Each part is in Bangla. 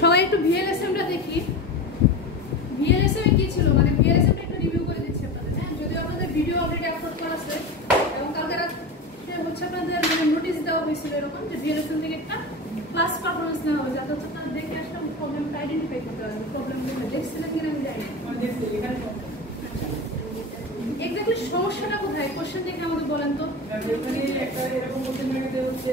সবাই একটু ভিএলএসএমটা দেখি। ভিএলএসএম কি ছিল, মানে ভিএলএসএমটা একটু রিভিউ করে দিচ্ছি আপনাদের। হ্যাঁ, যদিও আপনাদের ভিডিও অলরেডি আপলোড করা আছে এবং কালকে হচ্ছে আপনাদের মানে নোটিশ দেওয়া হয়েছিল এরকম যে ভিএলএসএম থেকে একটা ক্লাস পারফরমেন্স নেওয়া হবে, যাতে হচ্ছে আপনারা দেখে আসলে প্রবলেমটা আইডেন্টিফাই করতে পারবেন। প্রবলেমগুলো দেখছিলেন কিনা আমি জানি না। এক্স্যাক্টলি সমস্যাটা কোথায়, কোশ্চেন দেখে আমাদের বলেন তো। একটা এরকম কোশ্চেন থাকে হচ্ছে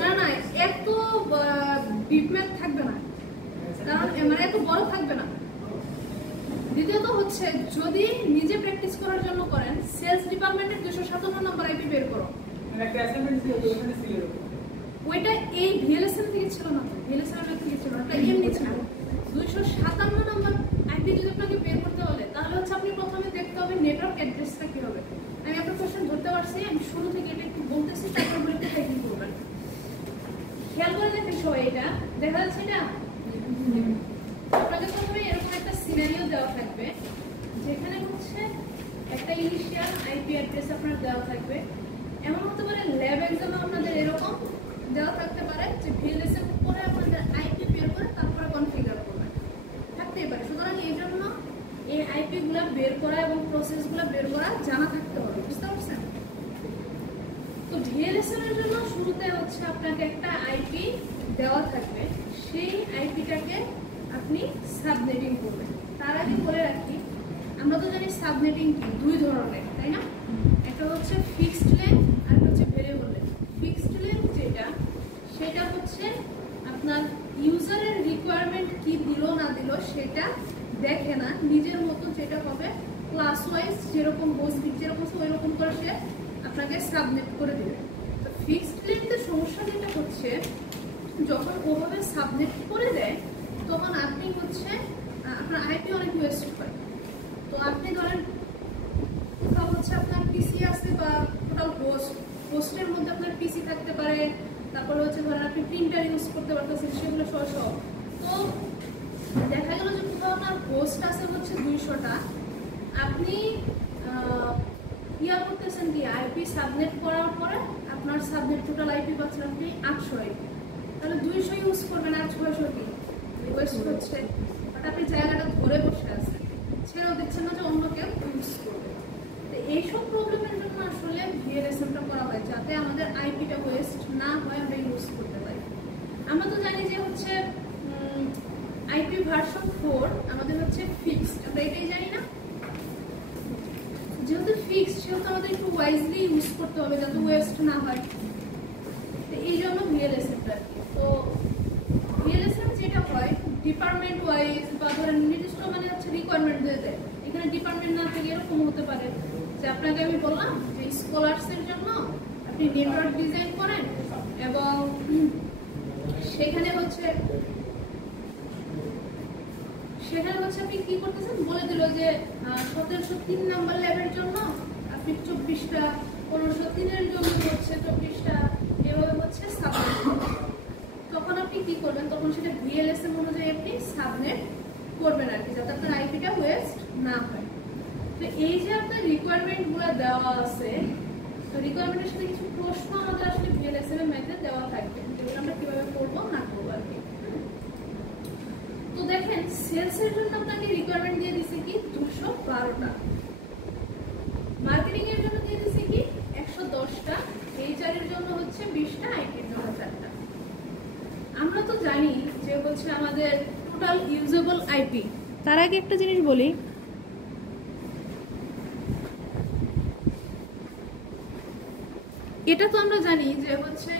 না না, এত ডিপ ম্যাথ থাকবে না, কারণ মানে এত বড় থাকবে না। দ্বিতীয়ত হচ্ছে যদি নিজে প্র্যাকটিস করার জন্য করেন, সেলস ডিপার্টমেন্টের 257 নম্বর আইপি বের করো। ওইটা এই ভিএলএসএম থেকে ছিল না, ভিএলএসএম থেকে ছিল না, এটা এমনি ছিল। 257 নম্বর আইপি যদি আপনাকে বের করতে বলে, তাহলে হচ্ছে আপনি প্রথমে দেখতে হবে নেটওয়ার্ক অ্যাড্রেসটা কি হবে। আমি আপনার কোশ্চেন ধরতে পারছি, আমি শুরু থেকে এটা একটু বলতেছি, তারপর বলে কোথায় কি করবেন। খেয়াল করে দেখেন সবাই, এটা দেখা যাচ্ছে এটা আপনাকে প্রথমে এরকম একটা সিনারিও দেওয়া থাকবে, যেখানে হচ্ছে একটা ইনিশিয়াল আইপি অ্যাড্রেস আপনার দেওয়া থাকবে। এমন হতে পারে ল্যাব এক্সামে আপনাদের এরকম দেওয়া থাকতে পারে যে ভিএলএসএম করে আপনাদের আইপি বের করে তারপরে কনফিগার করবেন, থাকতেই পারে। সুতরাং এই জন্য এই আইপি গুলা বের করা এবং প্রসেস গুলা বের করা জানা থাকতে হবে, বুঝতে পারছেন? তো ভিএলএসএম এর জন্য শুরুতে হচ্ছে আপনাকে একটা আইপি দেওয়া থাকবে, সেই আইপিটাকে আপনি সাবনেটিং করবেন। তার আগে বলে রাখি, আমরা তো জানি সাবনেটিং কি, দুই ধরনের, তাই না? একটা হচ্ছে ফিক্সড লেন্থ আর একটা হচ্ছে ভেরিয়েবল লেন্থ। ফিক্সড লেন্থ যেটা, সেটা হচ্ছে আপনার ইউজারের রিকোয়ারমেন্ট কি দিল না দিল সেটা দেখে না, নিজের মতো যেটা হবে ক্লাস ওয়াইজ যেরকম বসবি যেরকম ওই রকম করে সে আপনাকে সাবনেট করে দেবে। তো ফিক্সড লেন্থের সমস্যা যেটা হচ্ছে, যখন ওভাবে সাবনেট করে দেয় তখন আপনি হচ্ছে আপনার আইপি অনেক ওয়েস্ট হয়। তো আপনি ধরেন কোথাও হচ্ছে আপনার পিসি আছে বা টোটাল হোস্টের মধ্যে আপনার পিসি থাকতে পারে, তারপরে হচ্ছে ধরেন আপনি প্রিন্টার ইউজ করতে পারতেছেন, সেগুলো সহ। তো দেখা গেল যে কোথাও আপনার হোস্ট আছে হচ্ছে 200টা, আপনি ইয়া করতেছেন কি আইপি সাবনেট করার পরে আপনার সাবনেট টোটাল আইপি পাচ্ছেন আপনি 800 আইপি, তাহলে 200 ইউজ করবেন আর 600 কি ওয়েস্ট হচ্ছে। বাট আপনি জায়গাটা ধরে বসে আছেন, ছেড়েও দিচ্ছেন না যে অন্য কেউ ইউজ করবে। তো এইসব প্রবলেমের জন্য আসলে ভিএলএসএমটা করা হয়, যাতে আমাদের আইপিটা ওয়েস্ট না হয়, আমরা ইউজ করতে পারি। আমরা তো জানি যে হচ্ছে আইপি ভার্সন 4 আমাদের হচ্ছে ফিক্সড, আমরা এটাই জানি না। যেহেতু ফিক্সড সেহেতু আমাদের একটু ওয়াইজলি ইউজ করতে হবে যাতে ওয়েস্ট না হয়। তো এই জন্য ভিএলএসএমটা। তো ভিএলএসএম যেটা হয় ডিপার্টমেন্ট ওয়াইজ বা ধরেন নির্দিষ্ট মানে হচ্ছে রিকোয়ারমেন্ট দিয়ে দেয়। এখানে ডিপার্টমেন্ট না থেকে এরকম হতে পারে যে আপনাকে আমি বললাম যে স্কলারসের জন্য আপনি নেটওয়ার্ক ডিজাইন করেন এবং সেখানে হচ্ছে আপনি কি করতেছেন বলে দিল যে 1703 নাম্বার ল্যাবের জন্য আপনি 24টা, 1503-এর জন্য হচ্ছে 24টা, এভাবে হচ্ছে সাবনেট। তখন আপনি কি করবেন, তখন সেটা ভিএলএসএম অনুযায়ী আপনি সাবনেট করবেন আর কি, যাতে আপনার আইপিটা ওয়েস্ট না হয়। তো এই যে আপনার রিকোয়ারমেন্টগুলো দেওয়া আছে, তো রিকোয়ারমেন্টের সাথে কিছু প্রশ্ন আমাদের আসলে ভিএলএসএম এর ম্যাথে দেওয়া থাকবে, যেগুলো আমরা কিভাবে করবো না করবো আর কি। তো দেখেন সেলসের জন্য আপনাকে রিকোয়ারমেন্ট দিয়ে দিছে কি 212টা, মার্কেটিং এর জন্য দিয়ে দিছে কি 110টা, এইচআর এর জন্য হচ্ছে 20টা, আইটি এর জন্য 4টা। আমরা তো জানি যে হচ্ছে আমাদের টোটাল ইউজেবল আইপি। তার আগে একটা জিনিস বলি, এটা তো আমরা জানি যে হচ্ছে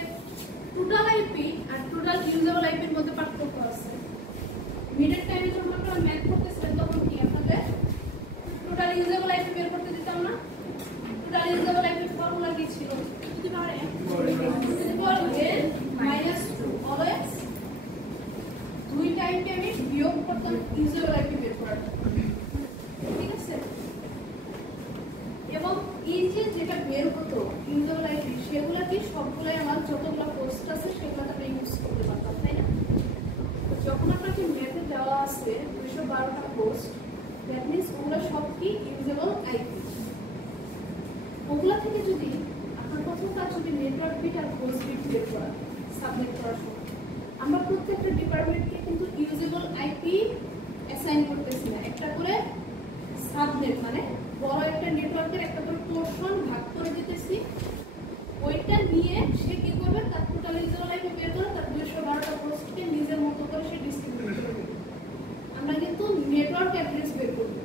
টোটাল আইপি আর টোটাল ইউজেবল আইপির মধ্যে পার্থক্য আছে। মিডের টাইমে যখন আপনারা ম্যাথ করতেছিলেন তখন কি আপনাদের টোটাল ইউজেবল আইপি বের করতে দিতাম না? টোটাল ইউজেবল আইপির ফর্মুলা কি ছিল? যদি পারে -2 অলওয়েজ দুই টাইমকে আমি বিয়োগ করতাম ইউজেবল আইপি বের করার জন্য, ঠিক আছে? এবং এই যে যেটা বের হতো ইউজেবল আইপি, সেগুলো কি সবগুলাই আমার যতগুলো পোস্ট আছে সেগুলো আমি ইউজ করতে পারতাম, তাই না? যখন আপনাকে ম্যাথে দেওয়া আছে 212টা পোস্ট, দ্যাট মিনস ওগুলো সব কি ইউজেবল কাজ হবে নেটওয়ার্ক বিট আর হোস্ট বিট বের করা সাবনেট করার সময়। আমরা প্রত্যেকটা ডিপার্টমেন্টকে কিন্তু ইউজেবল আইপি অ্যাসাইন করতেছি না, একটা করে সাবনেট মানে বড় একটা নেটওয়ার্কের একটা করে পোরশন ভাগ করে দিতেছি। ওইটা নিয়ে সে কি করবে, তার টোটাল ইউজেবল আইপি বের করে তার 212টা হোস্টকে নিজের মতো করে সে ডিস্ট্রিবিউট করবে। আমরা কিন্তু নেটওয়ার্ক অ্যাড্রেস বের করব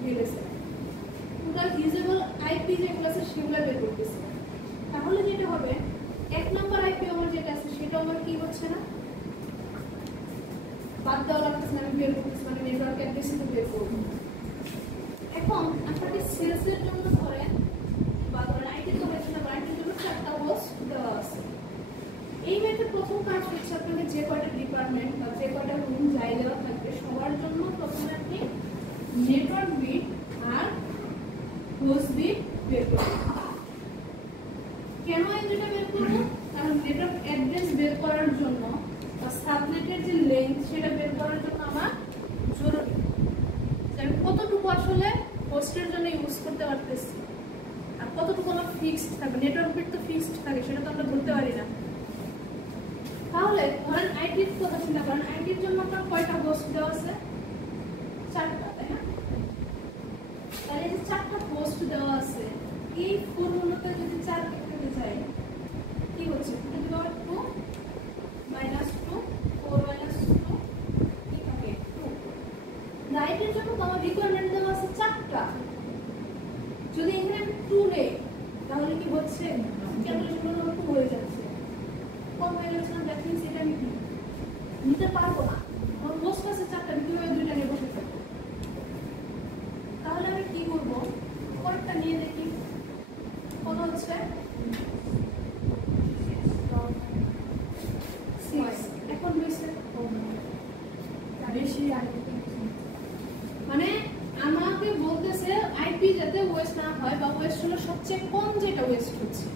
ভিএলএসএ, টোটাল ইউজেবল আইপি যেগুলো আছে সেগুলো বের করতেছি। তাহলে যেটা হবে, এক নাম্বার আইপি আমার যেটা আছে সেটা আমার কি হচ্ছে না, বাদ দেওয়া লাগতেছে না, আমি বের করতেছি, মানে নেটওয়ার্ক অ্যাড্রেসই তো বের করবো। এখন আপনাকে সেলসের জন্য ধরেন বা ধরেন আইটি তো হয়েছে না, আইটির জন্য 4টা হোস্ট দেওয়া আছে। এই মেথড প্রথম কাজ হচ্ছে আপনাকে যে কয়টা ডিপার্টমেন্ট বা যে কয়টা রুম যাই দেওয়া থাকবে সবার জন্য প্রথমে আপনি নেটওয়ার্ক বিট আর হোস্ট বিট বের করবেন। কেন এই দুটো বের করব? কারণ নেটওয়ার্ক অ্যাড্রেস বের করার জন্য বা সাবনেটের যে লেন্থ সেটা বের করার জন্য আমার জরুরি যে আমি কতটুকু আসলে হোস্টের জন্য ইউজ করতে পারতেছি আর কতটুকু আমার ফিক্সড থাকবে। নেটওয়ার্ক বিট তো ফিক্সড থাকে, সেটা তো আমরা ধরতে পারি না। তাহলে ধরেন আইটির কথা চিন্তা করেন, আইটির জন্য আপনার কয়টা হোস্ট দেওয়া আছে? 4টা, তাই না? তাহলে যে 4টা হোস্ট দেওয়া আছে, এই ফর্মুলাতে যদি 4 লিখতে চাই কি হচ্ছে, 2 - 2 - 2 4 - 2 কি থাকে 2। রাইটের জন্য তো আমার রিকোয়ারমেন্ট দেওয়া আছে 4টা। যদি এখানে আমি 2 নেই তাহলে কি হচ্ছে, ক্যালকুলেশন করলে আমার 2 হয়ে যাচ্ছে, কম হয়ে যাচ্ছে না। দ্যাট মিন্স এটা আমি নিতে পারবো না, আমার হোস্ট আছে 4টা, আমি কিভাবে 2টা নিয়ে বসে থাকবো? তাহলে আমি কি করবো, পরেরটা নিয়ে দেখি কত হচ্ছে, 6। এখন হয়েছে বেশি মানে আমাকে বলতেছে আইপি যাতে ওয়েস্ট না হয় বা ওয়েস্ট হলো সবচেয়ে কম যেটা ওয়েস্ট হচ্ছে।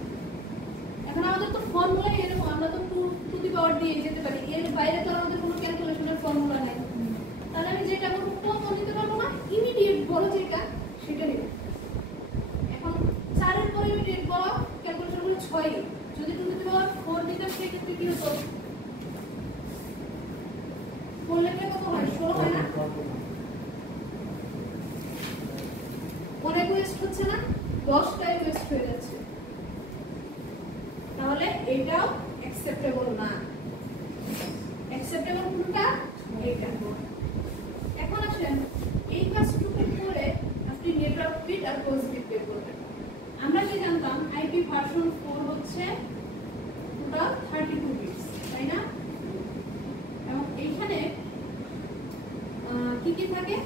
এখন আমাদের তো ফর্মুলাই এরকম, আমরা তো 2 টু দি পাওয়ার দিয়ে যেতে পারি, এর বাইরে তো আমাদের কোনো ক্যালকুলেশনের ফর্মুলা নেই। তাহলে আমি যেটা করবো কম নিতে পারবো না, ইমিডিয়েট বড় যেটা সেটা নেব। এখন 4 এর পরে ইমিডিয়েট বড় ক্যালকুলেশন করে 6। যদি 2 টু দি পাওয়ার 4 দিতাম সেক্ষেত্রে কি হতো, করলে কত হয়, 16 হয় না? অনেক ওয়েস্ট হচ্ছে না, 10টাই ওয়েস্ট হয়ে যাচ্ছে। তাহলে এটাও অ্যাকসেপ্টেবল না। অ্যাকসেপ্টেবল কোনটা? এইটা। এখন আসেন এই কাজটুকু করে আপনি নেটওয়ার্ক বিট আর হোস্ট বিট বের করবেন। আমরা যে জানতাম আইপি ভার্সন 4 হচ্ছে টোটাল 32 বিটস, তাই না? এবং এইখানে কি কি থাকে,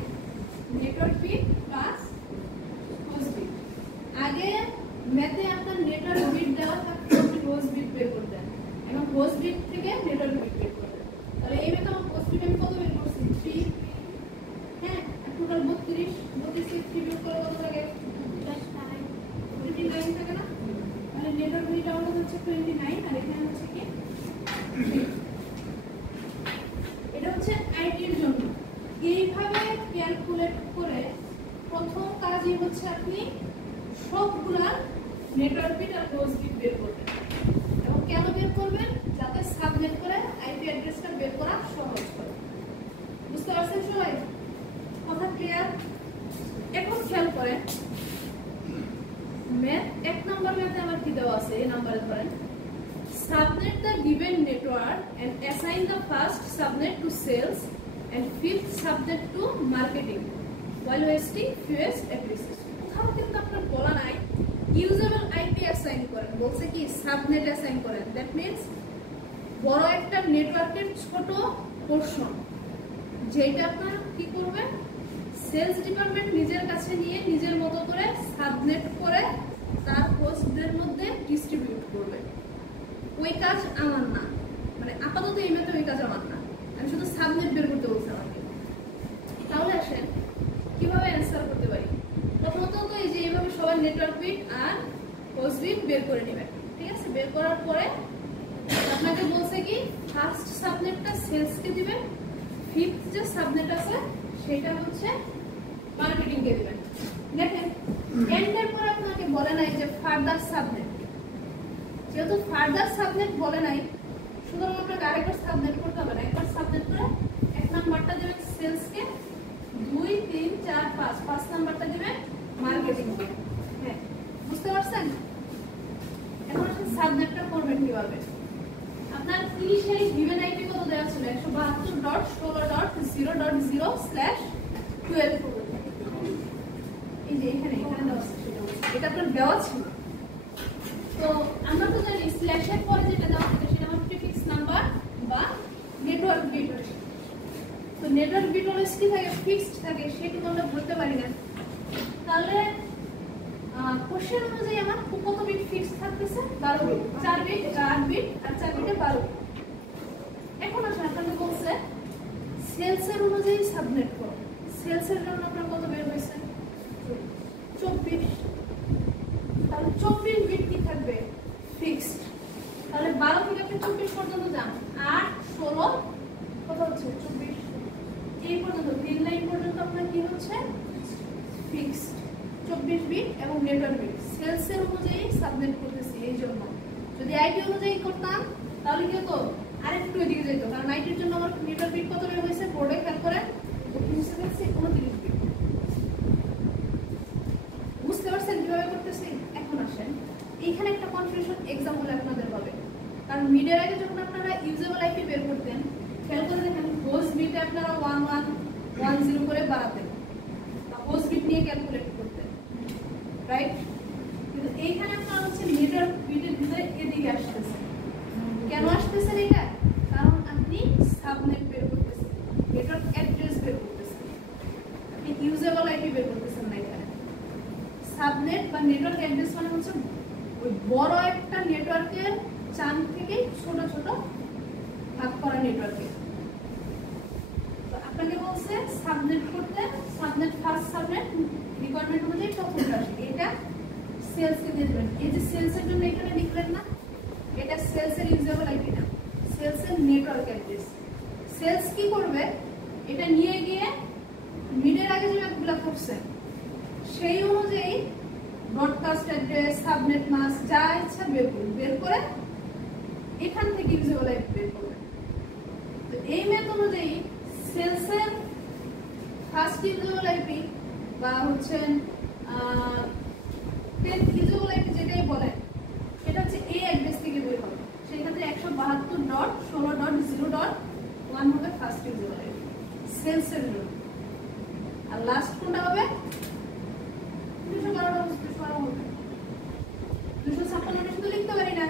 network bit plus host bit. আগে ম্যাথে আপনার নেটওয়ার্ক বিট দেওয়া থাকতো, আপনি হোস্ট বিট বের করতেন, এবং হোস্ট বিট থেকে নেটওয়ার্ক বিট বের করতেন। তাহলে এই ম্যাথে আমার হোস্ট বিট আমি কত বের করছি, 3। হ্যাঁ, টোটাল 32 3 বিট করে কত থাকে, 29 থাকে না? তাহলে নেটওয়ার্ক বিট আমাদের হচ্ছে 29 আর এখানে হচ্ছে কি 3। এটা হচ্ছে আইটির জন্য। এইভাবে ক্যালকুলেট করে প্রথম কাজই হচ্ছে আপনি সবগুলা নেটওয়ার্ক বিট আর হোস্ট বিট বের করবেন। এবং কেন বের করবেন, যাতে সাবনেট করে আইপি অ্যাড্রেসটা বের করা সহজ হয়। বুঝতে পারছেন সবাই? কথা ক্লিয়ার? এখন খেয়াল করেন ম্যাথ 1 নম্বর ম্যাথে আমার কি দেওয়া আছে, এই নম্বরে ধরেন subnet the given network and assign the first subnet to sales and fifth subnet to marketing while wasting fewest addresses. কোথাও কিন্তু আপনার বলা নাই ইউজেবল আইপি অ্যাসাইন করেন, বলছে কি সাবনেট অ্যাসাইন করেন। দ্যাট মিন্স বড় একটা নেটওয়ার্কের ছোট পোরশন যেটা আপনার কি করবে, সেলস ডিপার্টমেন্ট নিজের কাছে নিয়ে নিজের মতো করে সাবনেট করে তার হোস্টদের মধ্যে ডিস্ট্রিবিউট করবে। ওই কাজ আমার না, মানে আপাতত এই মেথড ওই কাজ আমার না, আমি শুধু সাবনেট বের করতে বলছি আমাকে। তাহলে আসেন কিভাবে অ্যান্সার করতে পারি। প্রথমত তো এই যে এইভাবে সবাই নেটওয়ার্ক বিট আর হোস্ট বিট বের করে নেবেন, ঠিক আছে? বের করার পরে আপনাকে বলছে কি ফার্স্ট সাবনেটটা সেলসকে দিবেন, ফিফথ যে সাবনেট আছে সেটা হচ্ছে মার্কেটিং কে দিবেন। দেখেন এন্ডের পর আপনাকে বলে নাই যে ফার্দার সাবনেট, যেহেতু ফার্দার সাবনেট বলে নাই, সুতরাং আপনাকে আরেকবার সাবনেট করতে হবে না। একবার সাবনেট করে 1 নাম্বারটা দেবেন সেলসকে, 2 3 4 5 নাম্বারটা দেবেন মার্কেটিং। হ্যাঁ, বুঝতে পারছেন? এখন আসলে সাবনেটটা করবেন কিভাবে? আপনার ইনিশিয়ালি গিভেন আইপি কত দেওয়া ছিল? 172.16.0.0/12 করবেন। এই যে এখানে দেওয়া ছিল, এটা আপনার দেওয়া ছিল। তো আমরা তো জানি স্ল্যাশের পরে যেটা দেওয়া থাকে সেটা হচ্ছে প্রিফিক্স নাম্বার বা নেটওয়ার্ক বিট। তো নেটওয়ার্ক বিট অলওয়েজ কি থাকে? ফিক্সড থাকে, সেটুকু আমরা ধরতে পারি না। তাহলে কোশ্চেন অনুযায়ী আমার কত বিট ফিক্সড থাকতেছে? 12 বিট, 4 বিট 8 বিট আর 4 বিটে 12। এখন আসলে আপনাকে বলছে সেলসের অনুযায়ী সাবনেট করো। সেলসের জন্য আপনার কত বের হয়েছে? 24। তাহলে 24 বিট কি থাকবে? ফিক্সড। তাহলে 12 থেকে আপনি 24 পর্যন্ত যান। 8 16 কত হচ্ছে? 24। এই পর্যন্ত 3 লাইন পর্যন্ত আপনার কি হচ্ছে? ফিক্সড 24 বিট এবং নেটওয়ার্ক বিট। সেলসের অনুযায়ী সাবনেট করতেছি। এই জন্য যদি আইপি অনুযায়ী করতাম তাহলে কি হতো? আরেকটু এদিকে যেত, কারণ আইপির জন্য আমার নেটওয়ার্ক বিট কত বের হয়েছে? বোর্ডে খেয়াল করেন, 29 বিট। বুঝতে পারছেন কিভাবে করতেছি? এখন আসেন, এইখানে একটা কনফিউশন এক্সাম্পল আপনাদের হবে, কারণ মিডের আগে যখন আপনারা ইউজেবল আইপি বের করতেন, খেয়াল করে দেখেন হোস্ট বিটে আপনারা 1110 করে বাড়াতেন বা হোস্ট বিট নিয়ে ক্যালকুলেট করতেন, রাইট? কিন্তু এইখানে আপনারা হচ্ছে নেটওয়ার্ক বিটের ভিতরে এদিকে আসতেছেন। কেন আসতেছেন এটা? কারণ আপনি সাবনেট বের করতেছেন, নেটওয়ার্ক অ্যাড্রেস বের করতেছেন, আপনি ইউজেবল আইপি বের করতেছেন না। এখানে সাবনেট বা নেটওয়ার্ক অ্যাড্রেস মানে হচ্ছে ওই বড় একটা নেটওয়ার্কের চাঙ্ক থেকে ছোট ছোট ভাগ করা নেটওয়ার্কে। তো আপনাকে বলছে সাবনেট করতে, সাবনেট ফার্স্ট সাবনেট রিকোয়ারমেন্ট অনুযায়ী প্রথমটা আসে, এটা সেলসকে দিয়ে দেবেন। এই যে সেলসের জন্য এখানে লিখলেন না, এটা সেলসের ইউজেবল আইপি না, সেলসের নেটওয়ার্ক অ্যাড্রেস। সেলস কি করবে? এটা নিয়ে গিয়ে মিডের আগে যে ম্যাপগুলো করছে সেই অনুযায়ী ব্রডকাস্ট অ্যাড্রেস, সাবনেট মাস্ক যা ইচ্ছা বের করবে, বের করে এখান থেকে ইউজেবল আইপি বের করবে। তো এই ম্যাথ অনুযায়ী সেলসের ফার্স্ট ইউজেবল আইপি বা হচ্ছে 10th ইউজেবল আইপি যেটাই বলেন, এটা হচ্ছে এই অ্যাড্রেস থেকে বের হবে। সেই ক্ষেত্রে 172.16.0.1 হবে ফার্স্ট ইউজেবল আইপি সেলসের জন্য। আর লাস্ট কোনটা হবে? 256 হবে। 256 শুধু লিখতে পারি না,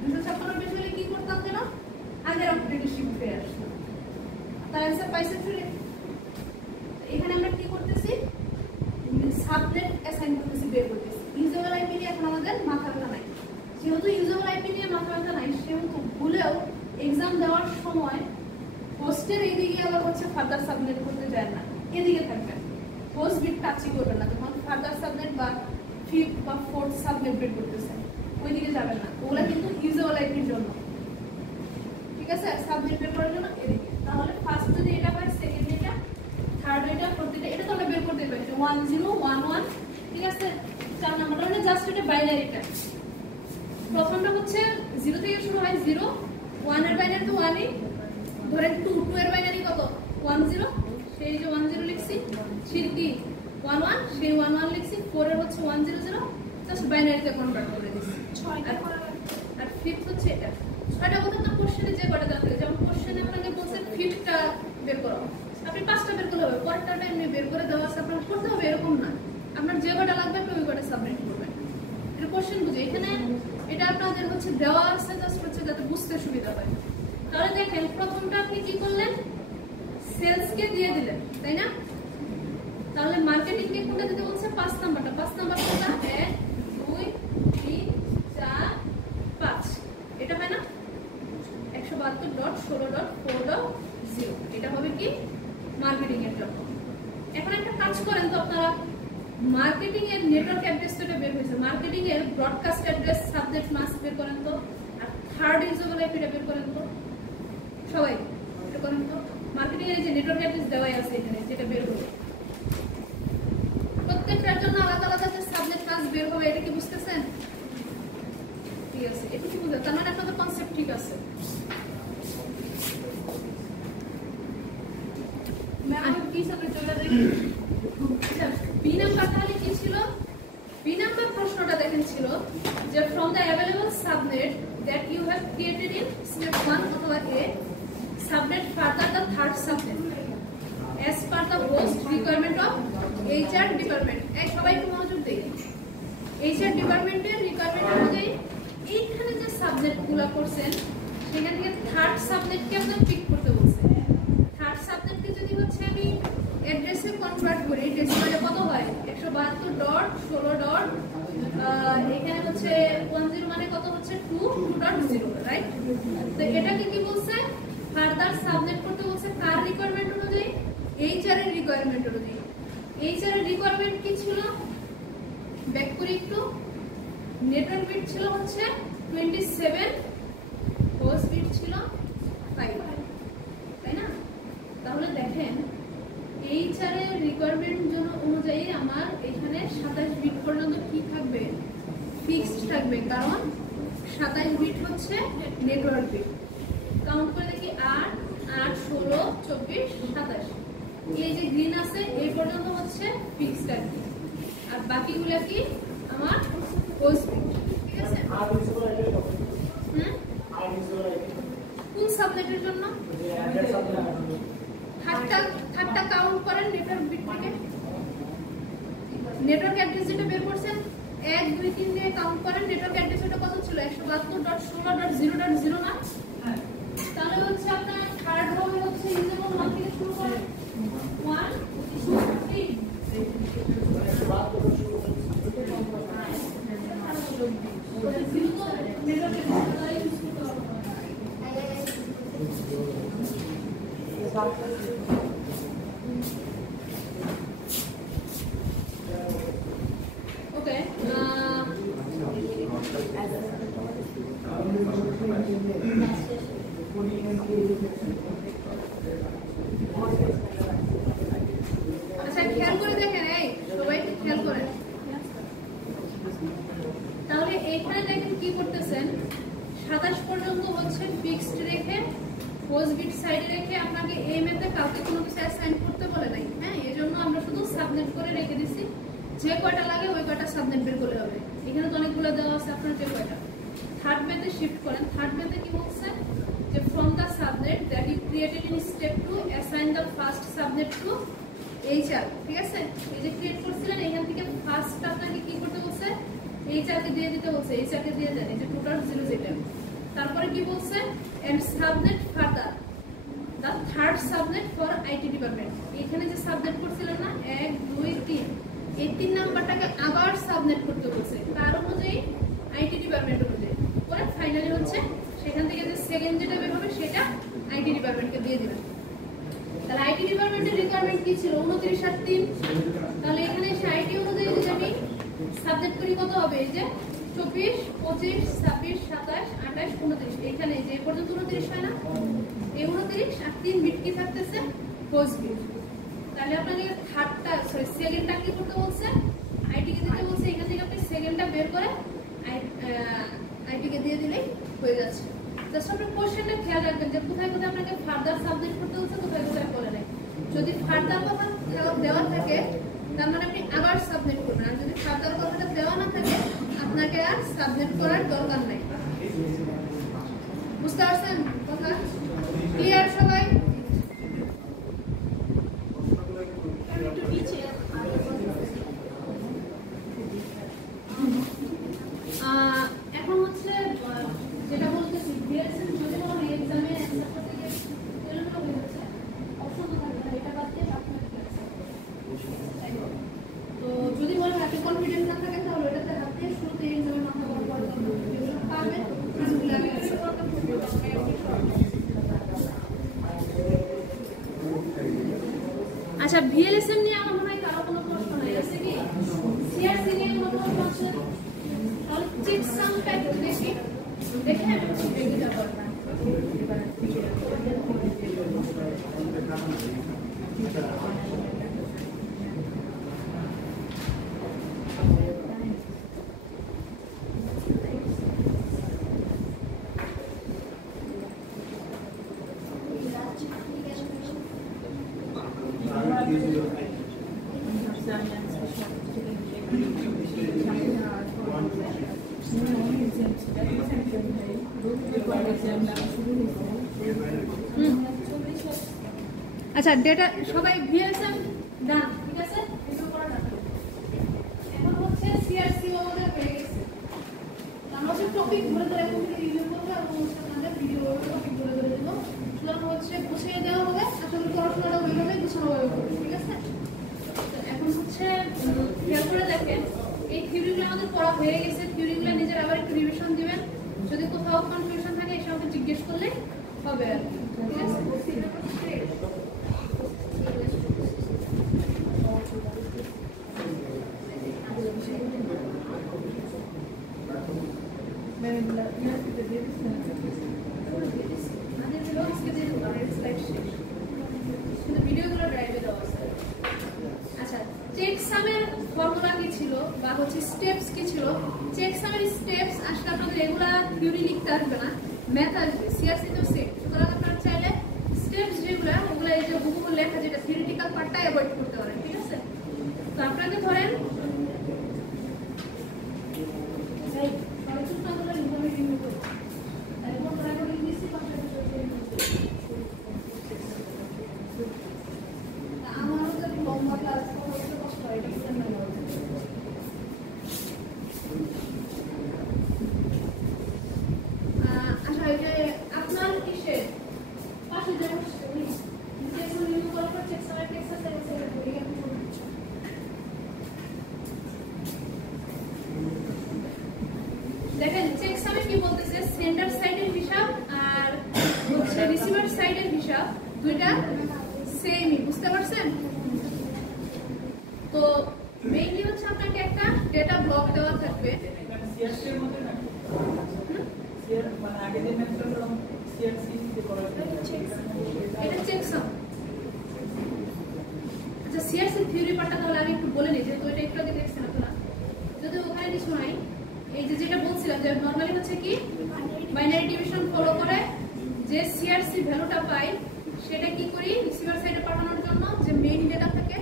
256 বেশি হলে কি করতাম যেন? আগের অপডেটে শিফট হয়ে আসতো। তার অ্যান্সার পাইছেন শুনে? এখানে আমরা কি করতেছি? সাবনেট অ্যাসাইন করতেছি, বের করতেছি। ইউজেবল আইপি নিয়ে এখন আমাদের মাথা ব্যথা নাই। যেহেতু ইউজেবল আইপি নিয়ে মাথা ব্যথা নাই, সেহেতু ভুলেও এক্সাম দেওয়ার সময় হোস্টের এইদিকে আবার হচ্ছে ফার্দার সাবনেট করতে যায় না, এদিকে থাকবেন। হোস্ট বিট টাচই করবেন না যখন ফার্দার সাবনেট বা 5th বা 4th সাবনেট বের করতেছেন, ওইদিকে যাবেন না। ওগুলা কিন্তু ইউজেবল আইপির জন্য, ঠিক আছে? সাবনেট বের করার জন্য এদিকে। তাহলে ফার্স্ট যদি এটা হয়, সেকেন্ড এটা, থার্ড এটা, ফোর্থ এটা তো আমরা বের করতে পারি। 1011, ঠিক আছে? 4 নাম্বারটা মানে জাস্ট এটা বাইনারিটা। প্রথমটা হচ্ছে 0 থেকে শুরু হয় 0, 1 এর বাইনারি তো 1ই ধরেন, 2 এর বাইনারি কত? 10, সেই যে 10 লিখছি, কি 11 সেই 11 লিখছি, 4 এর হচ্ছে 100, জাস্ট বাইনারিতে কনভার্ট করে দিচ্ছি। আর 5th হচ্ছে এটা। 6টা কথা তো কোশ্চেনে যে কয়টা দেওয়া থাকে, যেমন কোশ্চেনে আপনাকে বলছে 5টা বের করো, আপনি 5টা বের করলে হবে, পরেরটা এমনি বের করে দেওয়া আছে, আপনার করতে হবে এরকম না। আপনার যে কয়টা লাগবে আপনি ওই কয়টা সাবমিট করবেন। এটা কোশ্চেন বুঝে, এখানে এটা আপনাদের হচ্ছে দেওয়া আছে জাস্ট হচ্ছে যাতে বুঝতে সুবিধা হয়। তাহলে দেখেন প্রথমটা আপনি কি করলেন? সেলসকে দিয়ে দিলেন, তাই না? তাহলে মার্কেটিং কে কোনটা দিতে বলছে? 5 নাম্বারটা। 5 নাম্বার কোনটা? 1 2 3 4 5, এটা হয় না? 172.16.4.0, এটা হবে কি মার্কেটিং এর জন্য। এখন একটা কাজ করেন তো আপনারা, মার্কেটিং এর নেটওয়ার্ক অ্যাড্রেস তো বের হয়েছে, মার্কেটিং এর ব্রডকাস্ট অ্যাড্রেস, সাবনেট মাস্ক বের করেন তো, আর থার্ড ইউজেবল আইপিটা বের করেন তো সবাই, এটা করেন তো। মার্কেটিং এর যে নেটওয়ার্ক অ্যাড্রেস দেওয়াই আছে এখানে, যেটা বের হবে প্রত্যেকটার জন্য আলাদা আলাদা যে সাবনেট মাস্ক বের হবে, এটা কি বুঝতেছেন? ঠিক ঠিক আছে, এটুকু বুঝা, তার মানে আপনাদের কনসেপ্ট ঠিক আছে। ম্যাম কি সামনে চলে যাই। আচ্ছা, বি নাম্বার তাহলে কি ছিল? বি নাম্বার প্রশ্নটা দেখেন ছিল যে from the available subnet that you have created in step 1 অথবা a subnet further the third subnet as per the host requirement of HR department. এই সবাই একটু মনোযোগ দিন। HR ডিপার্টমেন্টের রিকোয়ারমেন্ট অনুযায়ী এইখানে যে সাবজেক্টগুলো করছেন সেখান থেকে থার্ড সাবজেক্টকে আপনার পিক করতে বলছে। থার্ড সাবজেক্টকে যদি হচ্ছে আমি অ্যাড্রেসে কনভার্ট করি, ডেসিমালে কত হয়? 172.16. এখানে হচ্ছে 10 মানে কত হচ্ছে? 2.0, রাইট? তো এটাকে কি বলছে? ফার্দার সাবজেক্ট করতে বলছে কার রিকোয়ারমেন্ট অনুযায়ী? এইচআর এর রিকোয়ারমেন্ট অনুযায়ী। এইচআর এর রিকোয়ারমেন্ট কি ছিল? ব্যাক করি একটু। নেটওয়ার্ক বিট ছিল হচ্ছে 27, হোস্ট বিট ছিল 5, তাই না? তাহলে দেখেন এইচআর এর রিকোয়ারমেন্ট জন্য অনুযায়ী আমার এখানে 27 বিট পর্যন্ত কি থাকবে? ফিক্সড থাকবে, কারণ 27 বিট হচ্ছে নেটওয়ার্ক বিট। কাউন্ট করে দেখি 8, 8, 16, 24, 27। এই যে গ্রিন আছে এই পর্যন্ত হচ্ছে ফিক্সড আর কি, আর বাকিগুলো কি আমার হোস্ট বিট, ঠিক আছে? কোন সাবজেক্টের জন্য? থার্ডটা কাউন্ট করেন নেটওয়ার্ক বিট থেকে। নেটওয়ার্ক অ্যাড্রেস যেটা বের করছেন 1, 2, 3 দিয়ে কাউন্ট করেন। নেটওয়ার্ক অ্যাড্রেস ওটা কত ছিল? 172.16.0.0 না? তাহলে হচ্ছে আপনার থার্ড হবে হচ্ছে যেমন 1 থেকে শুরু করেন, 1, 2, 3। Okay. আচ্ছা, খেয়াল করে দেখেন, এই সবাই খেয়াল করেন। তাহলে এইখানে দেখেন কি করতেছেন, 27 পর্যন্ত হচ্ছে ফিক্সড রেখে হোস্ট বিট সাইডে রেখে আপনাকে এম এতে কাউকে কোনো কিছু অ্যাসাইন করতে বলে নাই। হ্যাঁ, এজন্য আমরা শুধু সাবনেট করে রেখে দিছি, যে কয়টা লাগে ওই কয়টা সাবনেট বের করলে হবে। এখানে তো অনেকগুলো দেওয়া আছে, আপনার যে কয়টা। থার্ড মেতে শিফট করেন। থার্ড মেতে কি বলছে যে from the subnet that is created in step 2 assign the first subnet to HR, ঠিক আছে? এই যে ক্রিয়েট করছিলেন এখান থেকে ফার্স্ট আপনাকে কি করতে বলছে? এইচআর কে দিয়ে দিতে বলছে। এইচআর কে দিয়ে দেন, এই যে 2.0 যেটা। তারপরে কি বলছে? And subnet further the third subnet for IT department. এখানে যে সাবনেট করছিলেন না 1, 2, 3, এই 3 নাম্বারটাকে আবার সাবনেট করতে বলছে তার অনুযায়ী, আইটি ডিপার্টমেন্ট অনুযায়ী। পরে ফাইনালি হচ্ছে সেখান থেকে যে সেকেন্ড যেটা বের হবে সেটা আইটি ডিপার্টমেন্টকে দিয়ে দিবেন। তাহলে আইটি ডিপার্টমেন্টের রিকোয়ারমেন্ট কি ছিল? 29 আর 3। তাহলে এখানে এসে আইটি অনুযায়ী যদি আমি সাবজেক্ট করি কত হবে? এই যে 24, 25, 26, 27, 28, 29। এখানে যে পর্যন্ত 29 হয় না, এই 29 আর 3 বিট কি থাকতেছে? Host bit. তাহলে আপনাকে সেকেন্ডটা কি করতে বলছে? আইটি কে দিতে বলছে। এখান থেকে আপনি সেকেন্ডটা বের করে আইটি কে দিয়ে দিলেই হয়ে যাচ্ছে। জাস্ট আপনি কোশ্চেনটা খেয়াল রাখবেন যে কোথায় কোথায় আপনাকে ফার্দার সাবজেক্ট করতে বলছে, কোথায় কোথায় বলে নাই। যদি ফার্দার কথা দেওয়া থাকে তার মানে আপনি আবার সাবমিট করবেন, আর যদি ফার্দার কথাটা দেওয়া না থাকে আপনাকে আর সাবমিট করার দরকার নাই। বুঝতে পারছেন কথা? ক্লিয়ার সবাই? এখন হচ্ছে যেটা বলতেছি, যদি কোনো এক্সামে অ্যান্সার করতে গিয়ে এলোমেলো হয়ে যাচ্ছে, অপশন তো থাকবে না, এটা বাদ দিয়ে তো যদি বলেন আপনি কনফিডেন্ট না থাকেন তাহলে ওটাতে হাত দিয়ে শুরুতে এক্সামের মাথা বড় করে পারবেন। আচ্ছা, ভিএলএসএম নিয়ে আমার মনে হয় কারো কোনো প্রশ্ন নাই, আছে কি? সিআরসি নিয়ে কোনো প্রশ্ন আছে? তাহলে চেক সামটা একটু দেখি, দেখে আমি এগিয়ে করব। আচ্ছা ডেটা সবাই ভিএসএম ডান, ঠিক আছে, এটা করা ডান। এখন হচ্ছে সিআরসি আমাদের হয়ে গেছে। আমরা হচ্ছে টপিক ধরে ধরে এখন থেকে রিভিউ করবো এবং হচ্ছে আমাদের ভিডিও টপিক ধরে ধরে দেবো। সুতরাং হচ্ছে গুছিয়ে দেওয়া হবে, আসলে পড়াশোনাটা ওইভাবে গুছানোভাবে করবে, ঠিক আছে। এখন হচ্ছে খেয়াল করে দেখেন এই থিওরিগুলো আমাদের পড়া হয়ে গেছে। থিওরিগুলো নিজের আবার একটু রিভিশন দিবেন। যদি কোথাও কনফিউশন থাকে এসে আমাকে জিজ্ঞেস করলে হবে আর কি, ঠিক আছে। ভিডিওগুলো ড্রাইভে দেওয়া আছে। আচ্ছা চেকসামের ফর্মুলা কি ছিল বা হচ্ছে স্টেপস কি ছিল? চেকসামের স্টেপস আসলে আপনাদের রেগুলার থিওরি লিখতে আসবে না, ম্যাথ আসবে, সিআরসি তো সেম। সুতরাং আপনারা চাইলে স্টেপস যেগুলো ওগুলো এই যে হুবহু লেখা যেটা থিওরিটিক্যাল পার্টটা অ্যাভয়েড করতে পারেন, ঠিক আছে। তো আপনাকে ধরেন দেখেন চেকসামে কি বলতেছে, সেন্ডার সাইডের হিসাব আর হচ্ছে রিসিভার সাইডের হিসাব দুইটা সেমই, বুঝতে পারছেন? তো মেইনলি হচ্ছে আপনাকে একটা ডেটা ব্লক দেওয়া থাকবে। এটা চেকসাম। আচ্ছা সিআরসি থিওরি পার্টটা তাহলে আমি একটু বলে নিই, যেহেতু এটা একটু আগে দেখছেন আপনারা, যদি ওখানে কিছু নাই। এই যে যেটা বলছিলাম যে নরমালি হচ্ছে কি বাইনারি ডিভিশন ফলো করে যে সিআরসি ভ্যালুটা পাই সেটা কি করি রিসিভার সাইডে পাঠানোর জন্য যে মেইন ডেটা থাকে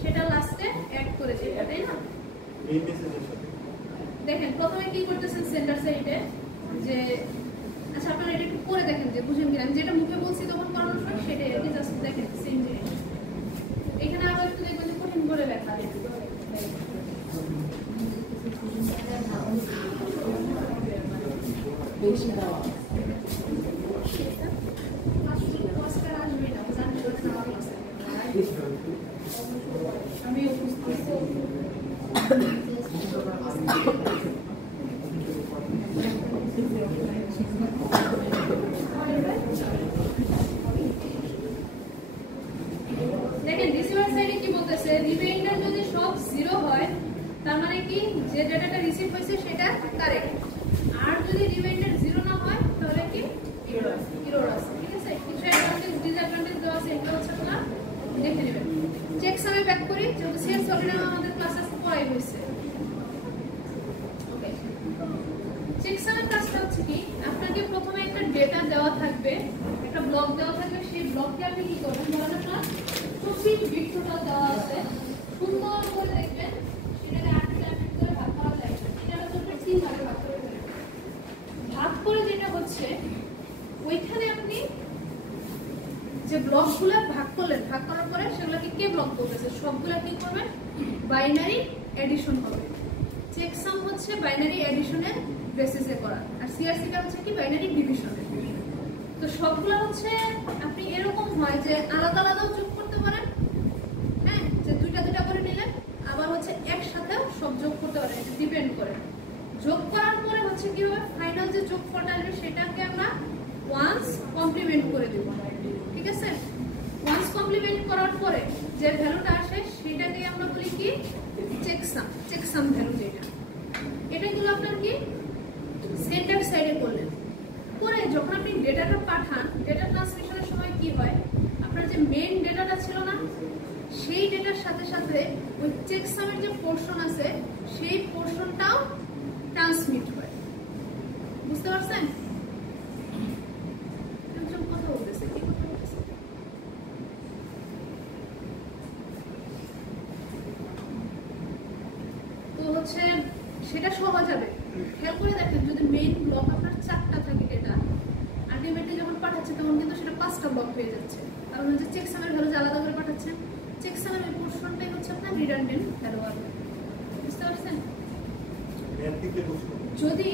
সেটা লাস্টে অ্যাড করে দিই, তাই না? দেখেন প্রথমে কি করতেছেন সেন্টার সাইডে যে আচ্ছা আপনারা এটা একটু করে দেখেন যে বুঝেন কিনা, আমি যেটা মুখে বলছি তখন করানোর সময় সেটাই আর কি, জাস্ট দেখেন সেম জিনিস। এখানে আবার একটু দেখবেন যে কঠিন করে লেখা বেশি দেওয়া আমি দেখেন রিসিভার সাইডে কি বলতেছে, রিমাইন্ডার যদি সব 0 হয় তার মানে কি যে ডেটাটা রিসিভ হয়েছে সেটা কারেক্ট, আর যদি রিমাইন্ডার 0 না হয় তাহলে কি এরর আছে, ঠিক আছে। কিছু অ্যাডভান্টেজ ডিসঅ্যাডভান্টেজ দেওয়া আছে, এগুলো হচ্ছে আপনারা দেখে নেবেন। চেকসামে ব্যাক করি, যেহেতু সিআরসি অলরেডি আমাদের ক্লাসে পড়াই হয়েছে। ওকে চেকসামের কাজটা হচ্ছে কি আপনাকে প্রথমে একটা ডেটা দেওয়া থাকবে, একটা ব্লক দেওয়া থাকবে, সেই ব্লককে আপনি কি করবেন ধরেন আপনার 24 বিট টোটাল দেওয়া আছে, সুন্দর করে দেখবেন সেটাকে 8টা বিট করে ভাগ করা যায়। এটা হচ্ছে 3 ভাগে ভাগ করে ফেলবেন। ভাগ করে যেটা হচ্ছে ওইখানে আপনি যে ব্লকগুলো ভাগ করলেন, ভাগ করার পরে সেগুলোকে কে ব্লক করতেছে সবগুলা কি করবেন বাইনারি এডিশন হবে। চেকসাম হচ্ছে বাইনারি এডিশনের বেসিসে করা, আর সিআরসিটা হচ্ছে কি বাইনারি ডিভিশনের। তো সবগুলো হচ্ছে আপনি এরকম হয় যে আলাদা আলাদাও যোগ করতে পারেন, হ্যাঁ, যে দুইটা দুইটা করে নিলেন, আবার হচ্ছে একসাথেও সব যোগ করতে পারেন, এটা ডিপেন্ড করে। যোগ করার পরে হচ্ছে কি হবে ফাইনাল যে যোগফলটা আসবে সেটাকে আমরা ওয়ান্স কমপ্লিমেন্ট করে দেব, ঠিক আছে। ওয়ান্স কমপ্লিমেন্ট করার পরে যে ভ্যালুটা আসে সেটাকে আমরা বলি কি চেকসাম, চেকসাম ভ্যালু যেটা। এটাগুলো আপনার কি সেন্টার সাইডে করলেন, করে যখন আপনি ডেটাটা পাঠান, ডেটা ট্রান্সমিশনের সময় কি হয় আপনার যে মেইন ডেটাটা ছিল না সেই ডেটার সাথে সাথে ওই চেকসামের যে পোরশন আছে সেই পোরশনটাও ট্রান্সমিট হয়, বুঝতে পারছেন? কথা বলতেছে কি কথা বলতেছে তো হচ্ছে সেটা সহজ হবে। খেয়াল করে দেখেন যদি মেইন ব্লক আপনার 4টা থাকে ডেটা, আলটিমেটলি যখন পাঠাচ্ছে তখন কিন্তু সেটা 5টা ব্লক হয়ে যাচ্ছে, কারণ হচ্ছে চেকসামের ভ্যালু আলাদা করে পাঠাচ্ছেন। চেকসামের এই পোর্শনটাই হচ্ছে আপনার রিডান্ডেন্ট ভ্যালু আসবে, বুঝতে পারছেন? যদি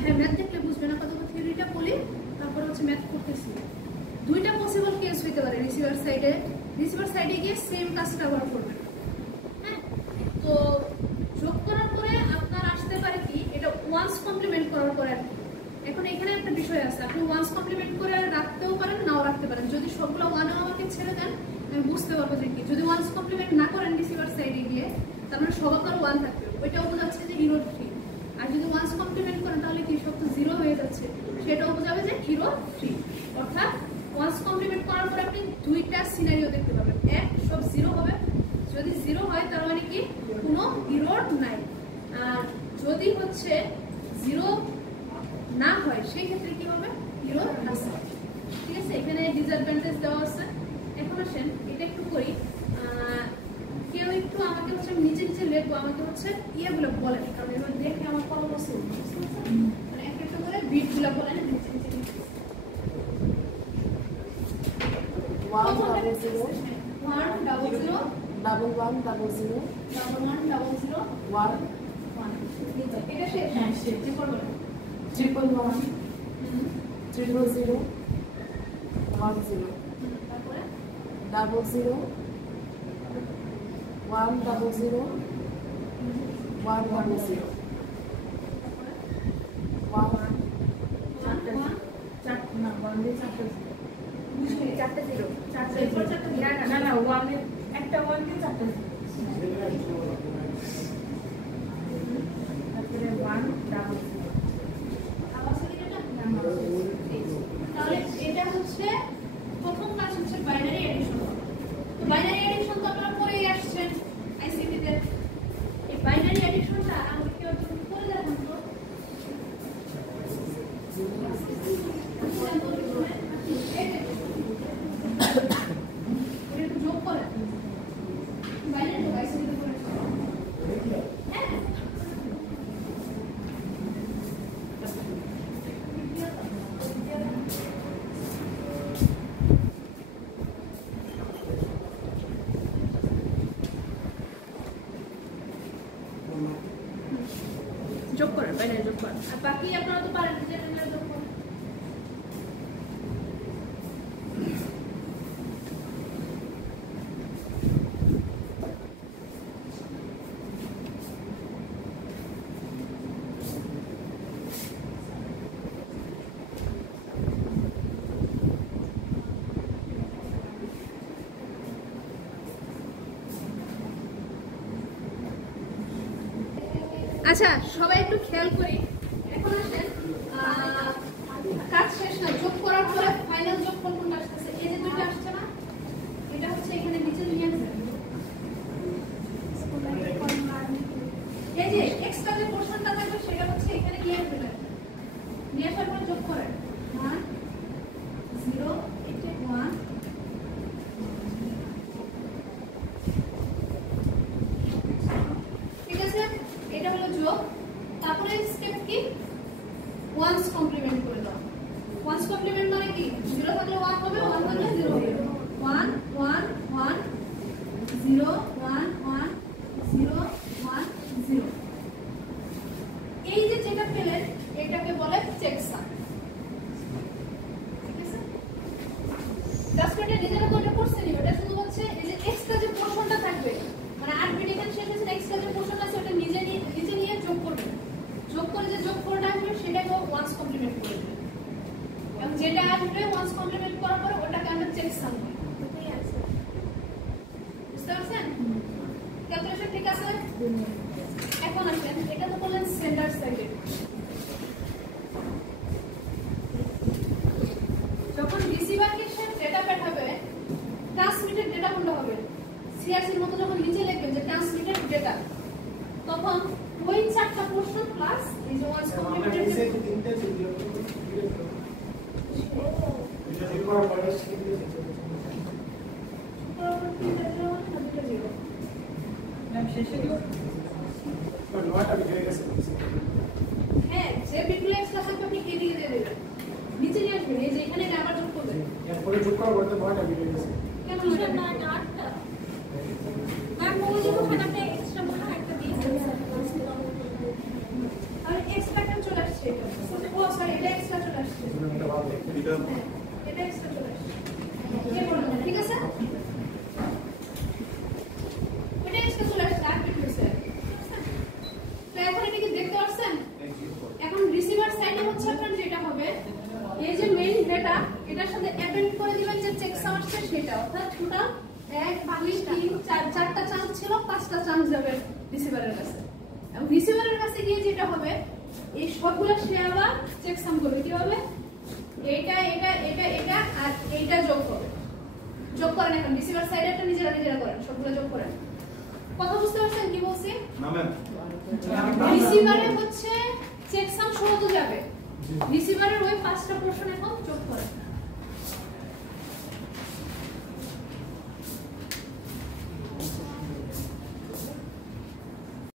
হ্যাঁ ম্যাথ দেখলে বুঝবেন, আপাতত থিওরিটা বলি, তারপর হচ্ছে ম্যাথ করতেছি। দুইটা পসিবল কেস হইতে পারে। রিসিভার সাইডে গিয়ে সেম কাজটা আবার করবেন। হ্যাঁ, তো যোগ করার পরে আপনার আসতে পারে কি, এটা ওয়ান্স কমপ্লিমেন্ট করার পরে আর কি। এখন এখানে একটা বিষয় আছে, আপনি ওয়ান্স কমপ্লিমেন্ট করে রাখতেও পারেন, নাও রাখতে পারেন। যদি সবগুলো ওয়ানে আমাকে ছেড়ে দেন, আমি বুঝতে পারবো যে কি। যদি ওয়ান্স কমপ্লিমেন্ট না করেন রিসিভার সাইডে গিয়ে, তার মানে সব আপনার 1 থাকবে, ওইটাও বোঝাচ্ছে যে হিরো 3। আর যদি ওয়ান্স কমপ্লিমেন্ট করেন তাহলে কি সব তো 0 হয়ে যাচ্ছে, সেটাও বোঝাবে যে হিরো 3। অর্থাৎ ওয়ান্স কমপ্লিমেন্ট করার পর আপনি দুইটা সিনারিও দেখতে পাবেন। এক, সব 0 হবে, যদি 0 হয় তার মানে কি কোনো হিরো নাই। আর যদি হচ্ছে 0 না হয় সেই ক্ষেত্রে কি হবে, হিরো আছে। ঠিক আছে, এখানে ডিসঅ্যাডভান্টেজ দেওয়া আছে। এখন আসেন এটা একটু করি। কেউ একটু আমাকে হচ্ছে নিচে নিচে লিখবো, আমাকে হচ্ছে ইয়েগুলো বলেন, কারণ এবার দেখে আমার কলম আছে, মানে একটা একটা করে বিটগুলো বলেন নিচে নিচে লিখতে। 1 double 0 1 double 0 double 1 double 0 double 1 double 0 1 1 এটা শেষ। হ্যাঁ শেষ। যে করব 111 000 10 তারপরে double 0 1 double 0 1 double 0 1 না 1 দিয়ে 4টা 0 না না 1 এর একটা 1 দিয়ে 4টা 0 তারপরে 1 ডাবল 0 আবার সেটা তাহলে এটা হচ্ছে প্রথম কাজ হচ্ছে বাইনারি এডিশন। তো বাইনারি এডিশন তো আপনারা পড়েই আসছেন আইসিটি তে। এই বাইনারি এডিশনটা আমরা কি একটু করে দেখান তো। এটা যোগ করেন বাইনারি তো আইসিটি তে করে। হ্যাঁ যোগ করেন, বাইনারি যোগ করেন। আর বাকি আপনারা তো পারেন যে আপনারা যোগ করেন। আচ্ছা সবাই একটু খেয়াল করি। এখন আসেন কাজ শেষ না, যোগ করার পরে ফাইনাল যোগফল কোনটা আসছে? এই যে দুইটা আসছে না, এটা হচ্ছে এখানে নিচে নিয়ে আসবেন। এই যে এক্সট্রা যে পোরশনটা থাকবে সেটা হচ্ছে এখানে নিয়ে আসবেন। নিয়ে আসার পর যোগ করেন 1 0 এটা 1 ঠিক আছে, এটা হলো যোগ। তারপরে স্টেপ কি, ওয়ান্স কমপ্লিমেন্ট করে দাও। ওয়ান্স কমপ্লিমেন্ট মানে কি, 0 থাকলে 1 হবে, 1 থাকলে 0 হবে। 1 1 1 0 1 1 0 1 0। এই যে যেটা পেলেন এটাকে বলে চেকসাম। ঠিক আছে, জাস্ট এটা নিজের মতো এটা করতে নিও। এটা শুধু হচ্ছে এই যে এক্সট্রা যে পোরশনটা থাকবে, মানে 8 বিট এখানে শেষ হয়েছে, এক্সট্রা যে পোরশন আছে ওটা নিজে নিয়ে যোগ করবে। যোগ করে যে যোগফলটা আসবে সেটাকে ওয়ান্স কমপ্লিমেন্ট করে দেবে। এবং যেটা আসবে ওয়ান্স কমপ্লিমেন্ট করার পরে ওটাকে আমরা চেকসাম বলি। বুঝতে পারছেন? ক্যালকুলেশন ঠিক আছে? এখন আসেন এটা তো বললেন সেন্ডার সাইডে। যখন রিসিভারকে সে ডেটা পাঠাবে, ট্রান্সমিটেড ডেটা কোনটা হবে? সিআরসির মতো যখন নিচে লিখবেন যে ট্রান্সমিটেড ডেটা, তখন ওই 4টা পোরশন প্লাস এই যে ওয়ান্স কমপ্লিমেন্টেড শেষে নয়টা বিট হয়ে গেছে হ্যাঁ যে বিটগুলো এক্সট্রা থাকবে আপনি এদিকে দিয়ে দেবেন নিচে নিয়ে আসবেন এই যে এখানে আবার যোগ করবেন এরপরে যোগ করার পরে তো নয়টা বিট হয়ে গেছে কেন কিসের 9 8টা আর মোবাইল ওখানে আপনি এক্সট্রা মনে হয় একটা দিয়ে আর এক্সট্রা চলে আসছে এটা ও সরি এটা এক্সট্রা চলে আসছে এটা ভালো এটা হ্যাঁ এটা এক্সট্রা চলে আসছে কে বলবেন ঠিক আছে এটা এক্সট্রা চলে আসছে আর কি হয়েছে তো এখন এটা কি দেখতে পাচ্ছেন এখন রিসিভার সাইডে হচ্ছে আপনার যেটা হবে এই যে মেইন ডেটা এটার সাথে অ্যাপেন্ড করে দিবেন যে চেকসাম আসছে সেটা অর্থাৎ টোটাল 1 2 3 4 চারটা চান্স ছিল পাঁচটা চান্স যাবে রিসিভারের কাছে এবং রিসিভারের কাছে গিয়ে যেটা হবে এই সবগুলো সে আবার চেকসাম করবে কি হবে এইটা এটা এটা এটা আর এইটা যোগ করবে যোগ করেন এখন রিসিভার সাইডেরটা নিজেরা নিজেরা করেন সবগুলো যোগ করেন কথা বুঝতে পারছেন কি বলছি না ম্যাম রিসিভারে হচ্ছে চেকসাম সহ তো যাবে রিসিভারের ওই পাঁচটা পোরশন এখন যোগ করেন